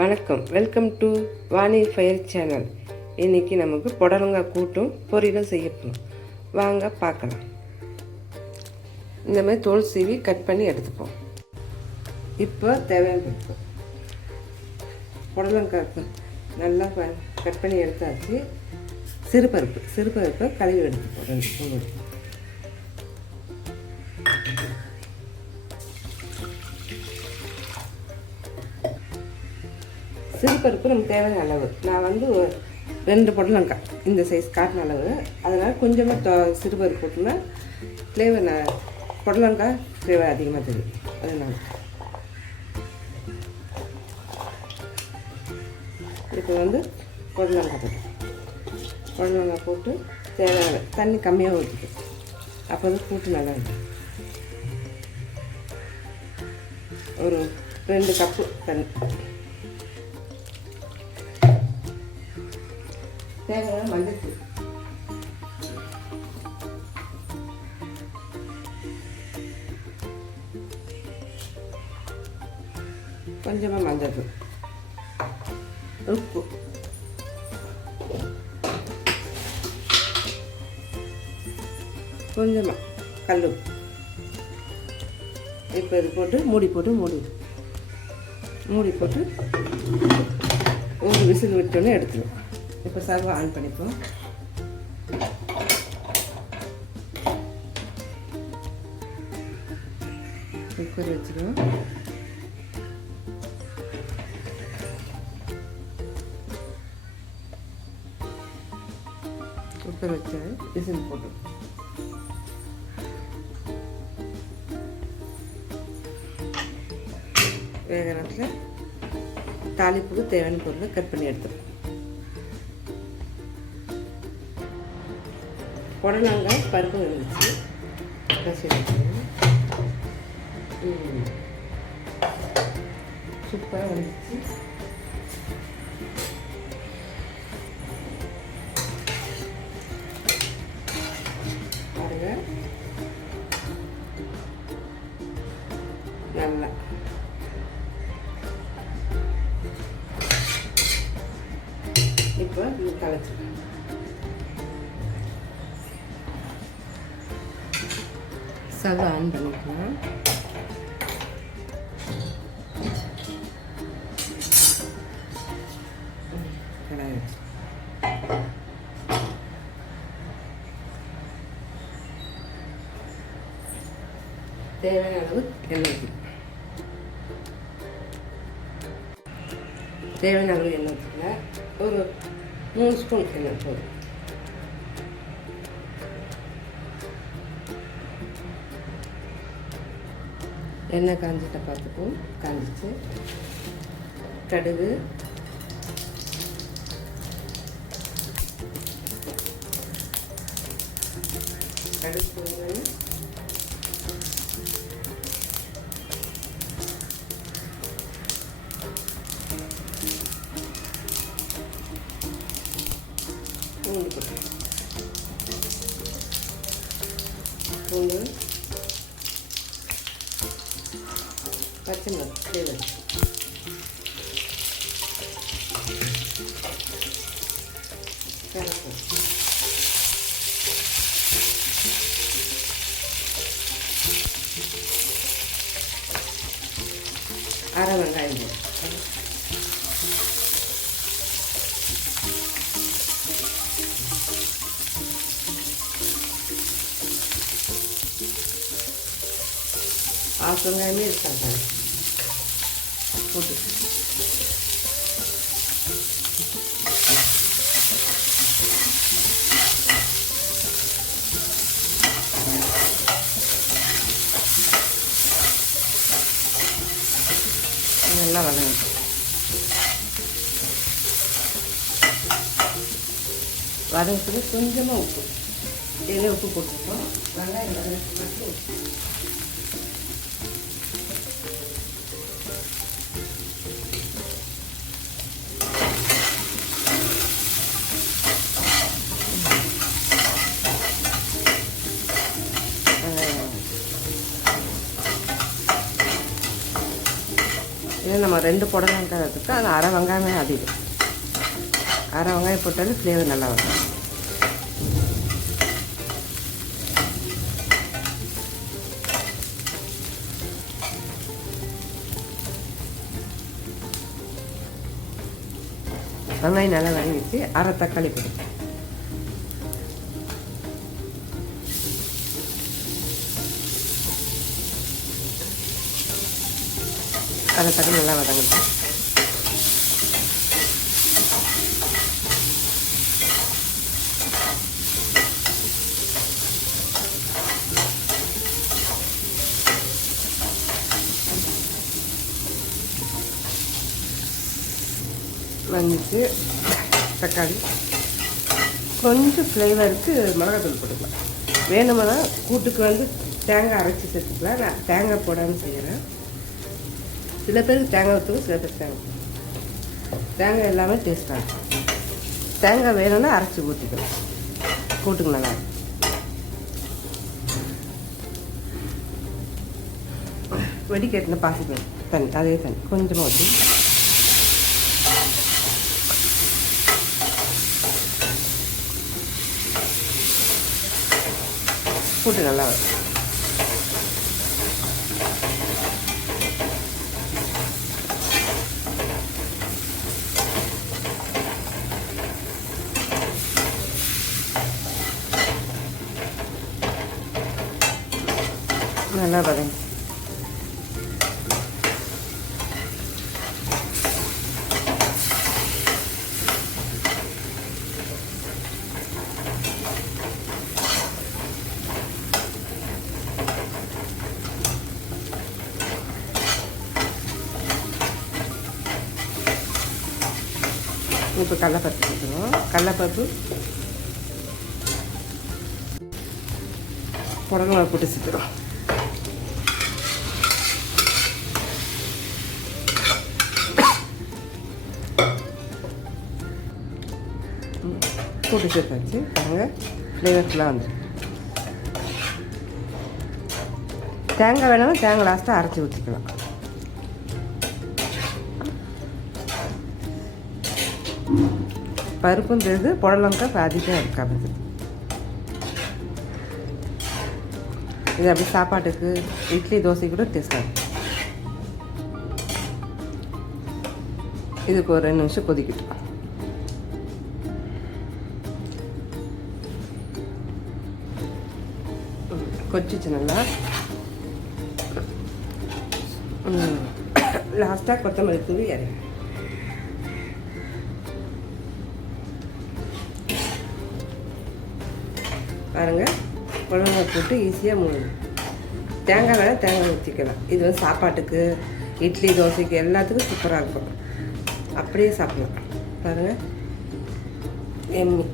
வணக்கம், welcome to Vani fire channel. இன்றைக்கி நமக்கு புடலங்காய் கூட்டும் பொரியலும் செய்யப்போம். வாங்க பார்க்கலாம். இந்த மாதிரி தோல் சீவி கட் பண்ணி எடுத்துப்போம். இப்போ தேவையான புடலங்காய்க்கு நல்லா கட் பண்ணி எடுத்தாச்சு. சிறுபருப்பை கழுவி எடுத்துப்போம். சிறுபருப்பு நமக்கு தேவையான அளவு. நான் வந்து 2 புடலங்காய் இந்த சைஸ் காட்டின அளவு. அதனால் கொஞ்சமாக சிறுபருப்பு போட்டோம்னா ஃப்ளேவர் புடலங்காய் ஃப்ளேவர் அதிகமாக தெரியும். அதனால் இப்போ வந்து புடலங்காய் போட்டு தேவையான தண்ணி கம்மியாக ஊற்றிக்கும். அப்போ வந்து கூட்டு நல்லா இருக்கும். ஒரு 2 கப்பு தண்ணி, தேவையான மஞ்சள், கொஞ்சமாக மஞ்சள், உப்பு, கொஞ்சமாக கல் உப்பு. இப்போ இது போட்டு மூடி போட்டு ஒரு விசில் விட்டோன்னே எடுத்துருவோம். இப்போ ஸ்டவ் ஆன் பண்ணிப்போம். குக்கர் வச்சுருவோம். குக்கர் வச்சு விசில் போட்டோம். வேக நேரத்தில் தாளிப்புக்கு தேவையான பொருளை கட் பண்ணி எடுத்துருவோம். புடலங்காய் பருப்பு வந்துச்சு, சூப்பராக வந்துச்சு. பாருங்க, நல்லா இப்போ கலச்சிருக்கேன். ஸ்டவ் ஆன் பண்ணிக்கலாம். கடாய் வச்சு தேவையான அளவு எண்ணெய் ஊற்றிக்கலாம். தேவையான அளவு எண்ணெய் ஊற்றிக்கலாம். ஒரு 3 ஸ்பூன் எண்ணெய் போதும். எண்ணெய் காஞ்சிட்ட பார்த்துப்போம். காஞ்சிச்சு. கடுகு, பூண்டு போட்டு பூண்டு, பச்சை மிளகாய், அரை வெங்காயம் போடும். ஆஃப் வெங்காயமே இருக்காங்க போட்டு நல்லா வதங்கட்டும். வதங்கத்துக்கு கொஞ்சமாக உப்பு, இதிலே உப்பு போட்டுருக்கோம். வெங்காயம் வதங்கிறதுக்கு மட்டும் உப்பு. இதை நம்ம நம்ம 2 புடலங்காய்க்கு அது அரை வெங்காயமே அதிகம். அரை வெங்காயம் போட்டாலும் ஃப்ளேவர் நல்லா வரும். வெங்காயம் நல்லா வதங்கிச்சு. அரை தக்காளி போடு. அரை தக்காளி நல்லா வதங்குது. வந்துச்சு தக்காளி. கொஞ்சம் ஃப்ளேவருக்கு மிளகாத்தூள் போட்டுக்கலாம். வேணுமென்னா கூட்டுக்கு வந்து தேங்காய் அரைச்சி சேர்த்துக்கலாம். நான் தேங்காய் போடாமல் செய்கிறேன். சில பேருக்கு தேங்காய் ஊற்றுவோம், சில பேர் தேங்காய் எல்லாமே டேஸ்ட்டாக இருக்கும். தேங்காய் வேணும்னா அரைச்சி ஊற்றிக்கலாம். கூட்டுக்கு நல்லா இருக்கும். வெடிக்கட்டின பாசிப்பருப்பு தண்ணி, அதே தண்ணி கொஞ்சமாக ஊற்றி கூட்டு நல்லா வரும். நல்லா வதங்கி இப்போ கடலைப்பருப்பு சேர்த்துருவோம். கடலைப்பருப்பு புடலங்காய் போட்டு சேர்த்துருவோம். போட்டு சேர்த்தாச்சு. பாருங்க ஃப்ளேவர்ஸ்லாம் வந்து தேங்காய் வேணாலும் தேங்காய் லாஸ்ட்டாக அரைச்சி ஊற்றிக்கலாம். பருப்பும் தெரியுது, புடலங்காய் அதிகம் இருக்காது. இது அப்படி சாப்பாட்டுக்கு இட்லி தோசை கூட டேஸ்டாக இருக்கும். இதுக்கு ஒரு 2 நிமிஷம் கொதிக்கிட்டோம். கொச்சிச்சு நல்லா. லாஸ்ட்டாக கொத்தமல்லி தூவி இறங்கி பாருங்க. புடலங்காய் போட்டு ஈஸியாக மூணு தேங்காய் வேணால் தேங்காய் ஊற்றிக்கலாம். இது வந்து சாப்பாட்டுக்கு இட்லி தோசைக்கு எல்லாத்துக்கும் சூப்பராக இருக்கும். அப்படியே சாப்பிடலாம். பாருங்கள் எம்மி.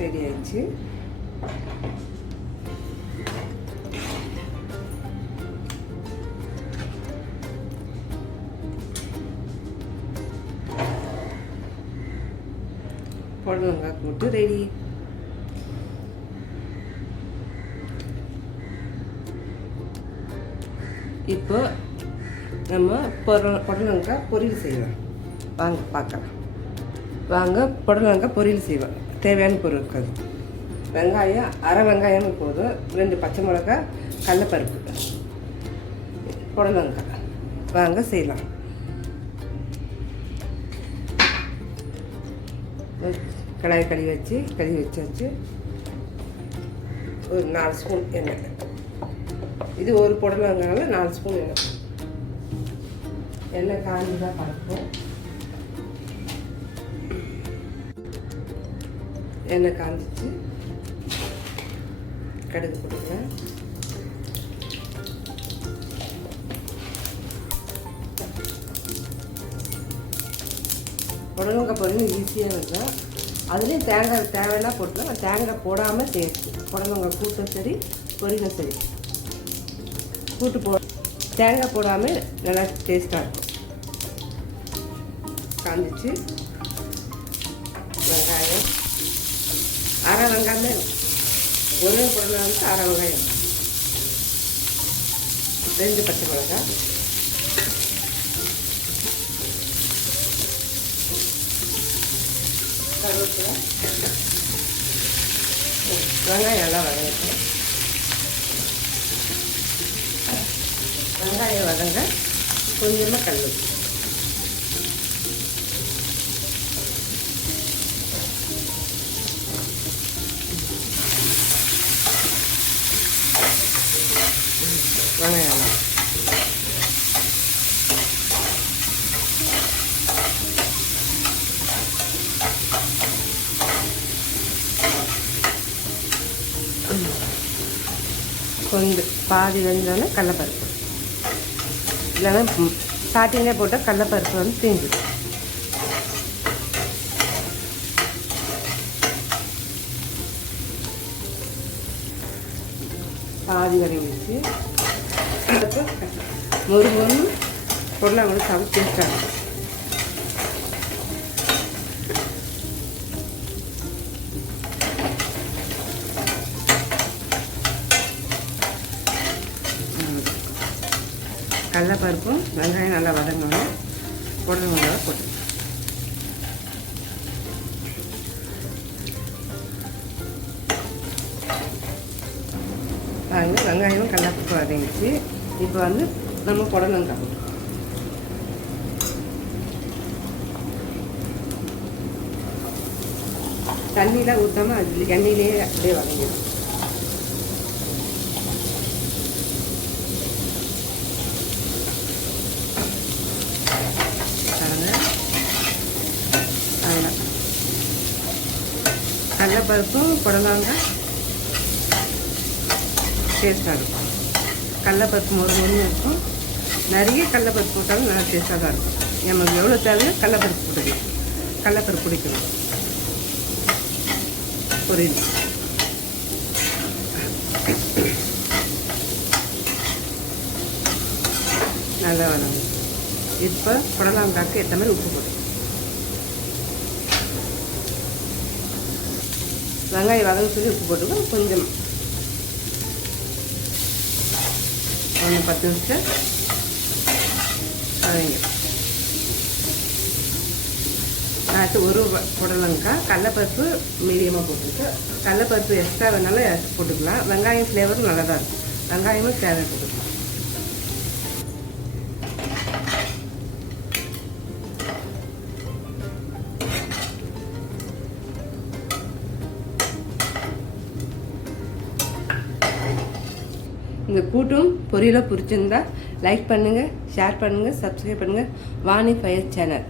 ரெடி ஆயிடுச்சு. புடலங்காய் போட்டு ரெடி. இப்போ நம்ம புடலங்காய் பொரியல் செய்யலாம். வாங்க பார்க்கலாம். வாங்க புடலங்காய் பொரியல் செய்வோம். தேவையான பொருட்கள் வெங்காயம், அரை வெங்காயம் போதும், 2 பச்சை மிளகாய், கடலைப்பருப்பு, புடலங்காய். வாங்க செய்யலாம். கடாய் கழுவி வச்சாச்சு. ஒரு 4 ஸ்பூன் எண்ணெய். இது ஒரு புடலங்காய்னால 4 ஸ்பூன் எண்ணெய். எண்ணெய் காஞ்சி தான் பார்ப்போம். எண்ணெய் காஞ்சிச்சு. கடுகு போட்டுக்கிறேன். புடலங்காய் பொரியல் ஈஸியாக இருக்கும். அதுலேயும் தேங்காய் தேவைன்னா போட்டுக்கலாம். தேங்காய் போடாமல் சேர்த்து புடலங்காய் கூட்டும் சரி பொரியலும் சரி கூட்டு தேங்காய் போடாமல் நல்லா டேஸ்ட்டாக இருக்கும். காஞ்சிச்சு. வெங்காயம், அரை அரை வெங்காயமே ஒரே புடலங்காய்க்கு அரை வெங்காயம், 2 பச்சை மிளகாய், கருவேப்பிலை, வெங்காயம் நல்லா வதங்கட்டும். வெங்காயம் வதங்க கொஞ்சமாக கல் வெங்காயம் கொஞ்சம் பாதி வெந்தோடனே கடலைப்பருப்பு, இல்லைன்னா ஸ்டார்டிங்லேயே போட்டால் கடலைப்பருப்பு வந்து தீஞ்சிடும். பாதி வரை வச்சு முருங்கன்னு பொருளாக கூட சாப்பிட்டு டேஸ்ட்டாக இருக்கும். கடலைப்பருப்பும் வெங்காயம் நல்லா வதங்கணும். புடலங்காய் போட்டு வெங்காயம் கடலைப்பருப்பு வதங்கிச்சு. இப்போ வந்து நம்ம புடலங்காய் போட்டு தண்ணியெலாம் ஊற்றாமல் அது எண்ணெயிலேயே அப்படியே வதங்கிடும். கடலைப்பருப்பும் புடலங்காய் டேஸ்ட்டாக இருக்கும். கடலைப்பருப்பு முருங்கன்னு இருக்கும். நிறைய கடலைப்பருப்பு போட்டாலும் நல்லா டேஸ்ட்டாக தான் இருக்கும். நமக்கு எவ்வளோ தேவையோ கடலைப்பருப்பு பிடிக்கும். கடலைப்பருப்பு பிடிக்கணும் பொரியல். நல்லா வதங்க. இப்போ புடலங்காய்க்கு ஏற்ற மாதிரி உப்பு போட்டு வெங்காயம் வதங்க சொல்லி உப்பு போட்டுக்கோ. கொஞ்சம் ஒன்று 10 நிமிஷம் வதங்க. நான் ஒரு புடலங்காய் கடலைப்பருப்பு மீடியமாக போட்டுருக்கு. கடலைப்பருப்பு எக்ஸ்ட்ரா வேணாலும் போட்டுக்கலாம். வெங்காயம் ஃப்ளேவரும் நல்லா தான் இருக்கும். வெங்காயமும் தேவை போட்டுக்கலாம். இந்த கூட்டும் பொரியலாக பிடிச்சிருந்தா லைக் பண்ணுங்கள், ஷேர் பண்ணுங்கள், சப்ஸ்கிரைப் பண்ணுங்கள். Vani fire channel.